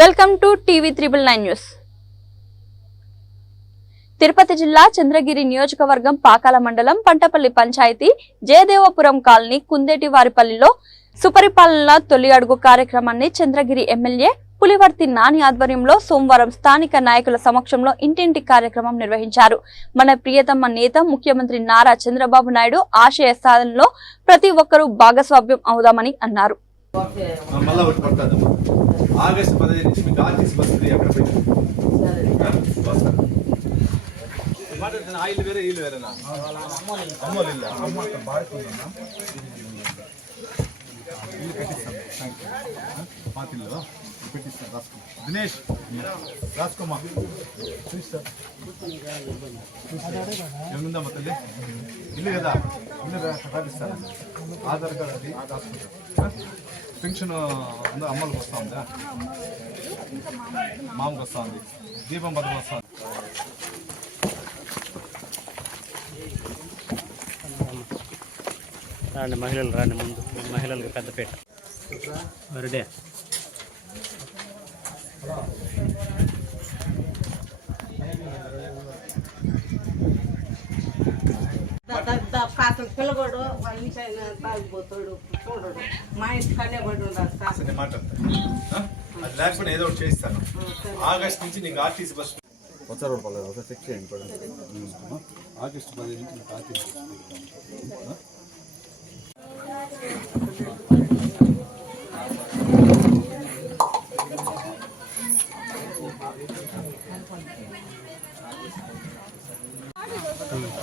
Welcome to TV triple nine news. Tirupati జిల్లా చంద్రగిరి నియోజకవర్గం పాకాల మండలం పంటపల్లి పంచాయతీ జయదేవపురం కాలనీ కుందేటి వారిపల్లిలో సుపరిపాలన తొలి అడుగు కార్యక్రమాన్ని చంద్రగిరి ఎమ్మెల్యే పులివర్తి నాని ఆధ్వర్యంలో సోమవారం స్థానిక నాయకుల సమక్షంలో ఇంటింటి కార్యక్రమం నిర్వహించారు. మన ప్రియతమ నేత ముఖ్యమంత్రి నారా చంద్రబాబు నాయుడు ఆశయ సాధనలో ప్రతి ఒక్కరూ భాగస్వామ్యం అవుదామని అన్నారు. ನಮ್ಮೆಲ್ಲ ಒಟ್ಟು ಕೊಟ್ಟದ್ದು ಆಗಸ್ಟ್ ಪದಹೈದು ನಿಮಗೆ ಆಫೀಸ್ ಬರ್ತದೆ ಅಕ್ಕ ಮಾಡಿರ್ತಾನೆ ಆಯಿಲ್ ಬೇರೆ ಇಲ್ಲಿ ಬೇರೆ ನಾನು ಅಮ್ಮಲ್ ಇಲ್ಲ ಅಮ್ಮ ಇಲ್ಲಿ ಕಟ್ಟಿಸ್ತಾನೆ ಥ್ಯಾಂಕ್ ಯು ಮಾತಿಲ್ವಾ పెట్టిస్తాను రాసుకో దినేష్ రాసుకోమా చూస్తా ఏముందమ్మా తల్లి ఇల్లు కదా? ఇల్లు రాపిస్తాను ఆధార్ కార్డు అది. రాసుకుంటా పెన్షన్ ఉందా అమ్మలకు వస్తా ఉందా? మామకు వస్తా ఉంది. దీపం పథకం వస్తా ఉంది. రాండి మహిళలు రాండి ముందు. మహిళలకు పెద్దపీట. రెడీ కాస్త పిల్లగోడు వాళ్ళ నుంచి ఆయన తాగిపోతాడు చూడడు మా ఇంటి కనే పడి ఉండాలి మాట్లాడతాను లేకపోతే ఏదో ఒకటి చేయిస్తాను. ఆగస్ట్ నుంచి నీకు ఆర్టీసీ బస్ వచ్చారు పర్లేదు ఒకసారి చెక్ చేయండి పడండి. ఆగస్ట్ పదిహేను నుంచి నీకు ఆర్టీసీ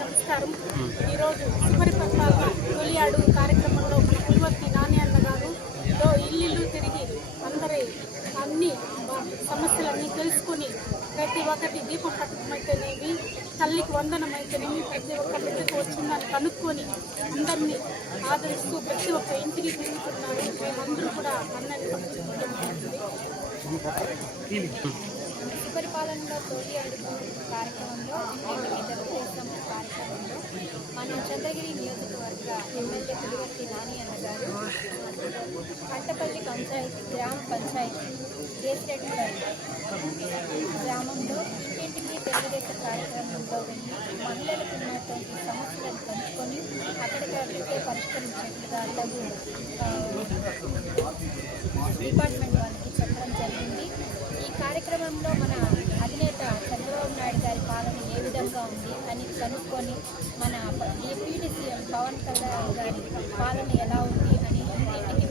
నమస్కారం. ఈరోజు సుపరిపాలన తొలి అడుగు కార్యక్రమంలో పులివర్తి నాని అన్న గారు. ఇల్లు తిరిగి అందరి అన్ని సమస్యలన్నీ తెలుసుకుని ప్రతి ఒక్కటి దీపం పట్టణమైతేనేమి తల్లికి వందనం అయితేనేమి ప్రతి ఒక్కరి దగ్గరికి వచ్చిందని కనుక్కొని అందరినీ ఆదరిస్తూ ప్రతి ఒక్క ఇంటికి తిరుగుతున్నారు. మేమందరూ కూడా అన్నని సుపరిపాలనలో తొలి అడుగు కార్యక్రమంలో ఇంటికి తెలుగుదేశం కార్యక్రమంలో. మన చంద్రగిరి నియోజకవర్గ ఎమ్మెల్యే పులివర్తి నాని అన్న గారు పంచాయతీ గ్రామ పంచాయతీ కేసిరెడ్డిపల్లి గ్రామంలో ఇంటింటికి తెలుగుదేశం కార్యక్రమంలో వెళ్ళి మహిళలకు ఉన్నటువంటి సమస్యలను పంచుకొని అక్కడికక్కడికే పరిష్కరించినట్లుగా తగు డిపార్ట్మెంట్ వాళ్ళు కార్యక్రమంలో మన అధినేత చంద్రబాబు నాయుడు గారి పాలన ఏ విధంగా ఉంది అని కనుక్కొని మన డిప్యూటీ సీఎం పవన్ కళ్యాణ్ గారి పాలన ఎలా ఉంది అని ఇంటింటికి